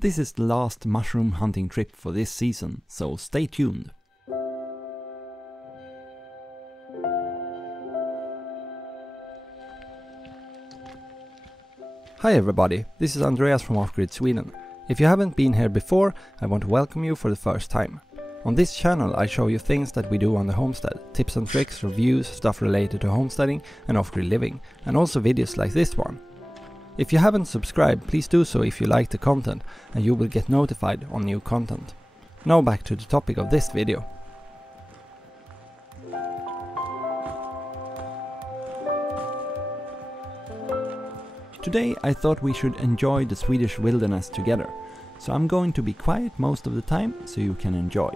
This is the last mushroom hunting trip for this season, so stay tuned. Hi everybody, this is Andreas from Offgrid Sweden. If you haven't been here before, I want to welcome you for the first time. On this channel I show you things that we do on the homestead, tips and tricks, reviews, stuff related to homesteading and off-grid living, and also videos like this one. If you haven't subscribed, please do so if you like the content, and you will get notified on new content. Now back to the topic of this video. Today I thought we should enjoy the Swedish wilderness together, so I'm going to be quiet most of the time so you can enjoy.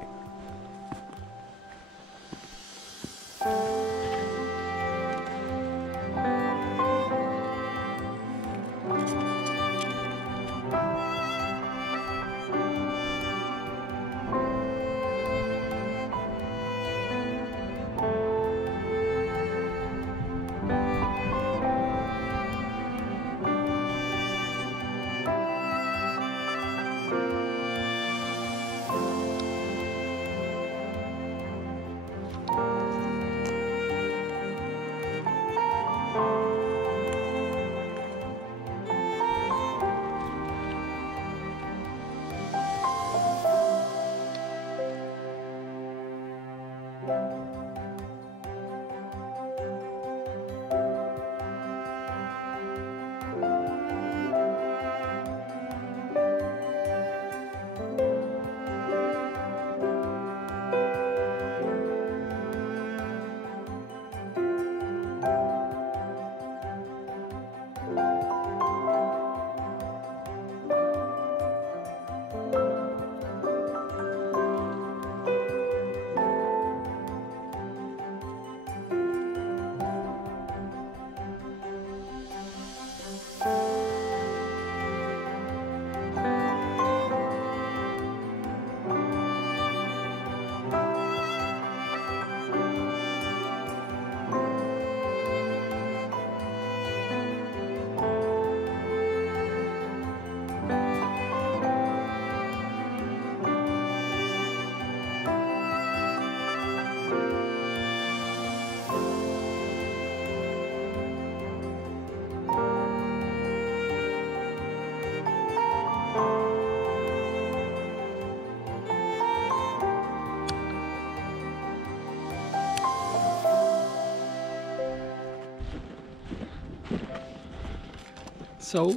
So,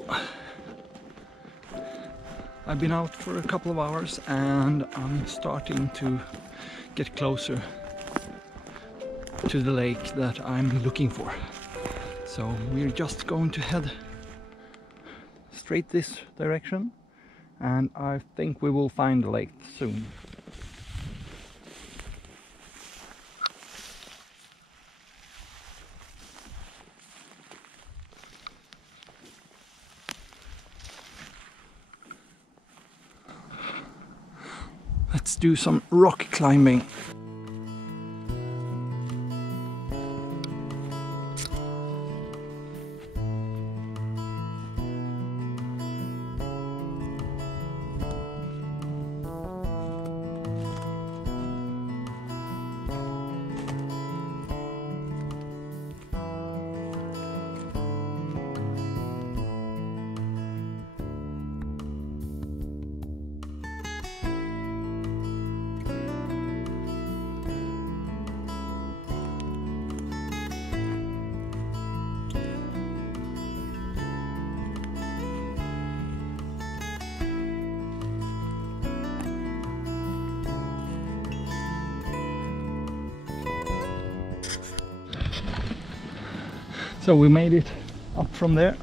I've been out for a couple of hours and I'm starting to get closer to the lake that I'm looking for. So we're just going to head straight this direction and I think we will find the lake soon. Let's do some rock climbing. So we made it up from there,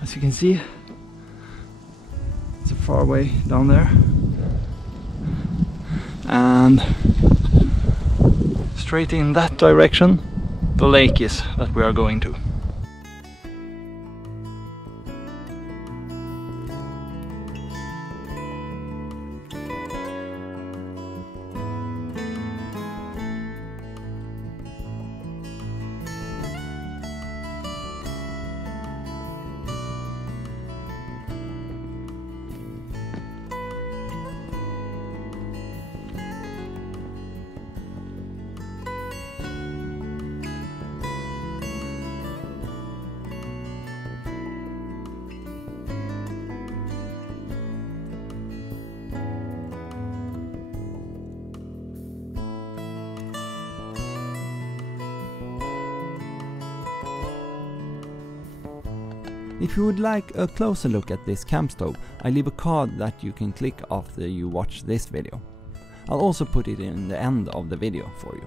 as you can see. It's a far way down there, and straight in that direction the lake is that we are going to. If you would like a closer look at this camp stove, I leave a card that you can click after you watch this video. I'll also put it in the end of the video for you.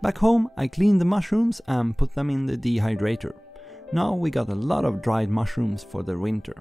Back home I cleaned the mushrooms and put them in the dehydrator. Now we got a lot of dried mushrooms for the winter.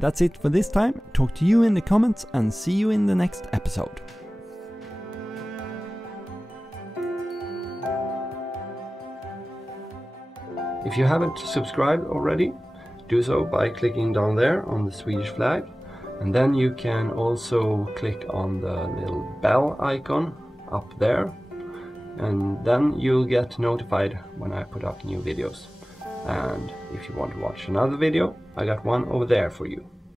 That's it for this time. Talk to you in the comments and see you in the next episode. If you haven't subscribed already, do so by clicking down there on the Swedish flag, and then you can also click on the little bell icon up there, and then you'll get notified when I put up new videos. And if you want to watch another video, I got one over there for you.